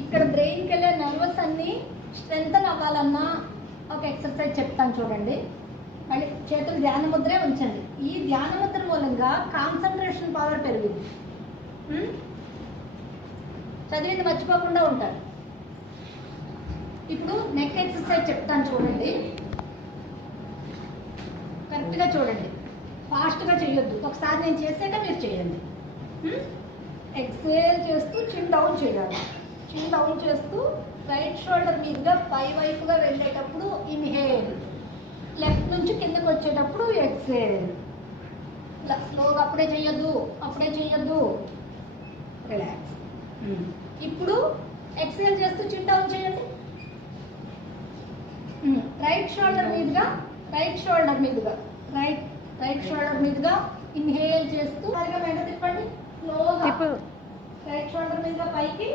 ఇక్కడ బ్రెయిన్కి వెళ్ళే నర్వస్ అన్ని స్ట్రెంగ్తన్ అవ్వాలన్నా ఒక ఎక్సర్సైజ్ చెప్తాను చూడండి. మళ్ళీ చేతులు ధ్యాన ముద్రే ఉంచండి. ఈ ధ్యాన ముద్ర మూలంగా కాన్సన్ట్రేషన్ పవర్ పెరుగుతుంది. చదివింది మర్చిపోకుండా ఉంటారు. ఇప్పుడు నెక్ ఎక్సర్సైజ్ చెప్తాను చూడండి. కరెక్ట్గా చూడండి, ఫాస్ట్గా చేయొద్దు. ఒకసారి నేను చేసాక మీరు చేయండి. ఎక్సేల్ చేస్తూ చిన్ డౌన్ చేయాలి. చిన్ డౌన్ చేస్తూ రైట్ షోల్డర్ మీదుగా పై వైపుగా వెళ్ళేటప్పుడు ఇన్హేల్, లెఫ్ట్ నుంచి కిందకు వచ్చేటప్పుడు ఎక్సేల్. స్లోగా అప్పుడే చేయొద్దు, రిలాక్స్. ఇప్పుడు ఎక్సేల్ చేస్తూ చిన్ డౌన్ చేయండి. రైట్ షోల్డర్ మీదుగా ఇన్హేల్ చేస్తూ మెడ తిప్పండి. స్లోగా రైట్ షోల్డర్ మీదుగా పైకి